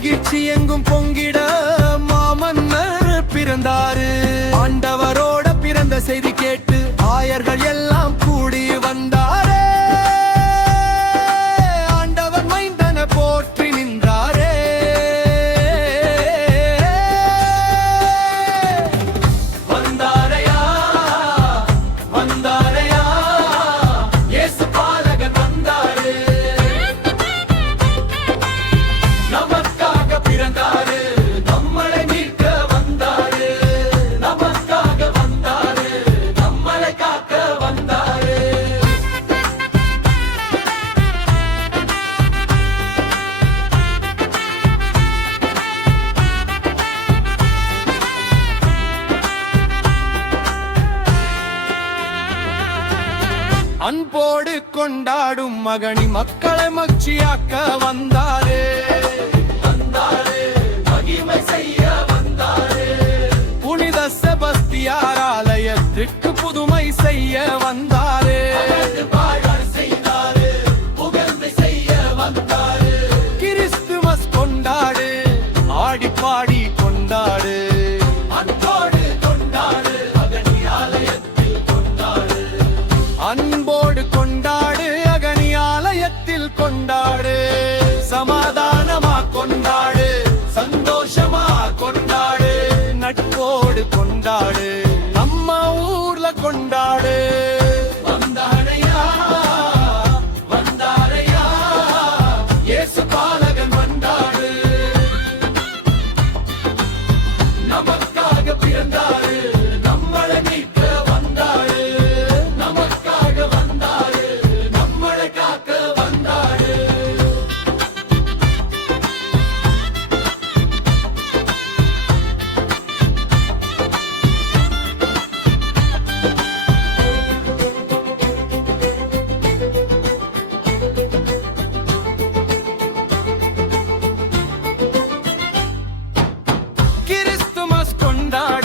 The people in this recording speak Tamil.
மகிழ்ச்சி எங்கும் பொங்கிட மாமன்னர் பிறந்தாரு. ஆண்டவரோட பிறந்த செய்தி கேட்டு ஆயர்கள் எல்லாம் கூடி வந்தாரே. ஆண்டவர் மைந்தன போற்றி நின்றாரே. வந்தாரையா வந்தாரையா இயேசு பாலகன் வந்தாரு. நமக்காக பிறந்தாரு, நம்மளை மீட்க வந்தாரு. நமக்காக வந்தாரு, நம்மளை காக்க வந்தாரு. அன்போடு கொண்டாடும் மகனி மக்களை மகிழ்ச்சியாக்க வந்தாரே. வந்தாரே, மகிமை செய்ய வந்தாரே. புனித செபஸ்தியார் ஆலயத்திற்கு புதுமை செய்ய வந்தாரே. புகழ்ந்து செய்ய வந்தாரு. கிறிஸ்துமஸ் கொண்டாடு, ஆடி பாடி கொண்டாடு. அன்போடு கொண்டாடு, அகனி ஆலயத்தில் கொண்டாடு. அன்போடு கொண்டாடு, அகனி ஆலயத்தில் கொண்டாடு. சமாதானமா கொண்டாடு, சந்தோஷமா கொண்டாடு. நட்போடு கொண்டாடு, நம்ம ஊர்ல கொண்டாடு. வந்தாரையா வந்தாரையா இயேசு பாலகன் வந்தாரு. நமக்காக பிறந்தாரு, நம்மளை மீட்க வந்தாரு. நமக்காக வந்தாரு, நம்மளை காக்க வந்தாரு. கிறிஸ்துமஸ் கொண்டாடு,